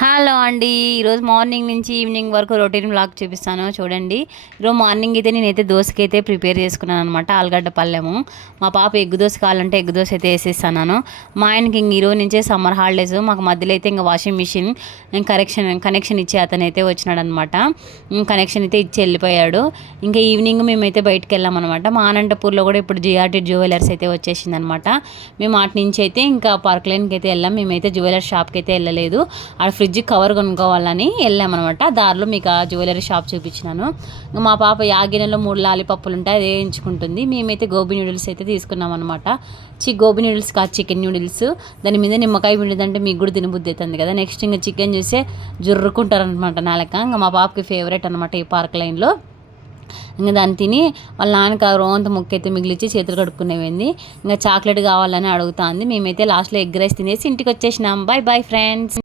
Hello అండి. ఈరోజు morning నుంచి ఈవినింగ్ వరకు రొటీన్ వ్లాగ్ చూపిస్తాను చూడండి. ఈరోజు మార్నింగ్ అయితే నేనైతే దోశకైతే ప్రిపేర్ చేసుకున్నాను అనమాట. ఆలుగడ్డ పల్లెము. మా పాప ఎగ్ దోశ కావాలంటే ఎగ్ దోశ అయితే వేసేస్తాను. మా ఆయనకి ఇంక ఈరోజు నుంచే సమ్మర్ హాలిడేస్. మాకు మధ్యలో అయితే ఇంకా వాషింగ్ మిషన్ కనెక్షన్ ఇచ్చి అతనైతే వచ్చినాడు అనమాట. కనెక్షన్ అయితే ఇచ్చి వెళ్ళిపోయాడు. ఇంకా ఈవినింగ్ మేమైతే బయటకు వెళ్ళామన్నమాట. మా అనంతపూర్లో కూడా ఇప్పుడు జిఆర్టీ జ్యువెలర్స్ అయితే వచ్చేసింది అనమాట. మేము అటు నుంచి అయితే ఇంకా పార్క్ లైన్కి అయితే వెళ్ళాం. మేమైతే జ్యువెలర్ షాప్కి అయితే వెళ్ళలేదు. ఆ ఫ్రిడ్జ్ కవర్ కొనుక్కోవాలని వెళ్ళామన్నమాట. దారిలో మీకు ఆ జ్యువెలరీ షాప్ చూపించినాను. మా పాప యాగినెలో 3 లాలీపప్పులు ఉంటాయి, అది వేయించుకుంటుంది. మేమైతే గోబీ నూడిల్స్ అయితే తీసుకున్నాం అనమాట. గోబీ నూడిల్స్ కాదు, చికెన్ నూడిల్స్. దాని మీద నిమ్మకాయ పిండిదంటే మీకు కూడా తినబుద్ధి అవుతుంది కదా. నెక్స్ట్ ఇంకా చికెన్ చూస్తే జుర్రుకుంటారనమాట నాలక. ఇంకా మా పాపకి ఫేవరెట్ అనమాట ఈ పార్క్ లైన్లో. ఇంకా దాన్ని తిని వాళ్ళ నాన్నకి రోంత ముక్కైతే మిగిలిచ్చి చేతులు కడుక్కునేవింది. ఇంకా చాక్లెట్ కావాలని అడుగుతుంది. మేమైతే లాస్ట్లో ఎగ్ రైస్ తినేసి ఇంటికి వచ్చేసినాం. Bye bye friends.